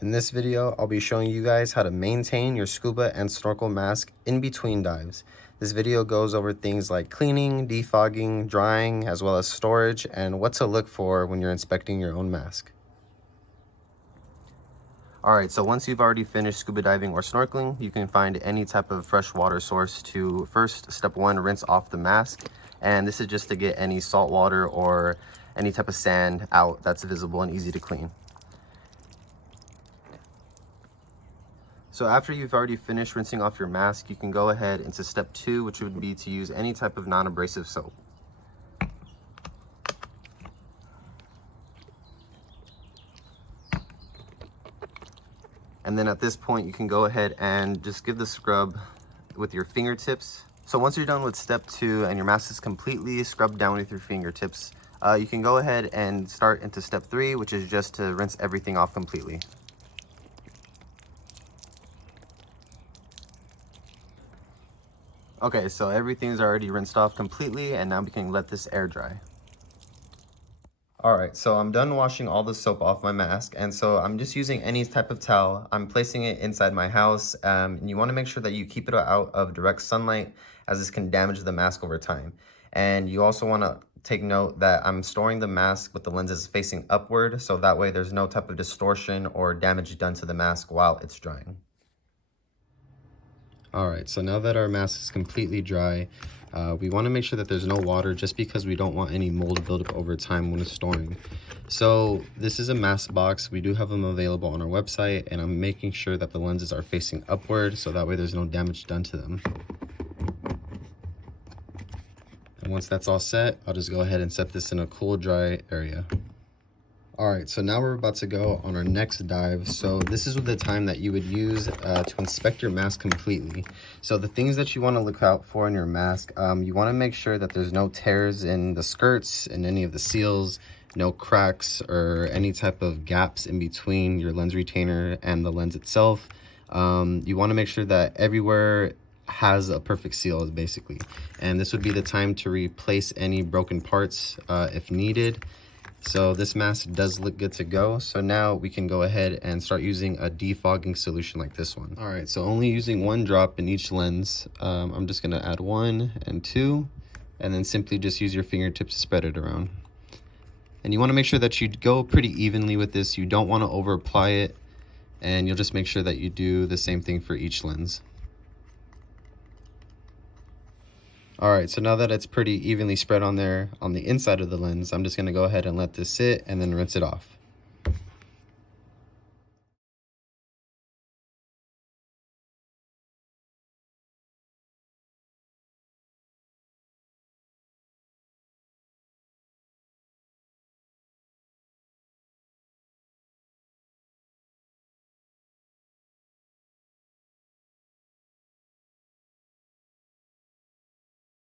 In this video, I'll be showing you guys how to maintain your scuba and snorkel mask in between dives. This video goes over things like cleaning, defogging, drying, as well as storage, and what to look for when you're inspecting your own mask. Alright, so once you've already finished scuba diving or snorkeling, you can find any type of fresh water source to first, step one, rinse off the mask. And this is just to get any salt water or any type of sand out that's visible and easy to clean. So after you've already finished rinsing off your mask, you can go ahead into step two, which would be to use any type of non-abrasive soap. And then at this point, you can go ahead and just give the scrub with your fingertips. So once you're done with step two and your mask is completely scrubbed down with your fingertips, you can go ahead and start into step three, which is just to rinse everything off completely. Okay, so everything's already rinsed off completely, and now we can let this air dry. Alright, so I'm done washing all the soap off my mask, and so I'm just using any type of towel. I'm placing it inside my house, and you want to make sure that you keep it out of direct sunlight, as this can damage the mask over time. And you also want to take note that I'm storing the mask with the lenses facing upward, so that way there's no type of distortion or damage done to the mask while it's drying. Alright, so now that our mask is completely dry, we want to make sure that there's no water, just because we don't want any mold buildup over time when it's storing. So this is a mask box. We do have them available on our website, and I'm making sure that the lenses are facing upward, so that way there's no damage done to them. And once that's all set, I'll just go ahead and set this in a cool, dry area. Alright, so now we're about to go on our next dive. So this is the time that you would use to inspect your mask completely. So the things that you want to look out for in your mask, you want to make sure that there's no tears in the skirts and any of the seals, no cracks or any type of gaps in between your lens retainer and the lens itself. You want to make sure that everywhere has a perfect seal, basically. And this would be the time to replace any broken parts if needed. So this mask does look good to go. So now we can go ahead and start using a defogging solution like this one. All right, so only using one drop in each lens. I'm just gonna add 1 and 2, and then simply just use your fingertips to spread it around. And you wanna make sure that you go pretty evenly with this. You don't wanna over apply it, and you'll just make sure that you do the same thing for each lens. Alright, so now that it's pretty evenly spread on there on the inside of the lens, I'm just going to go ahead and let this sit and then rinse it off.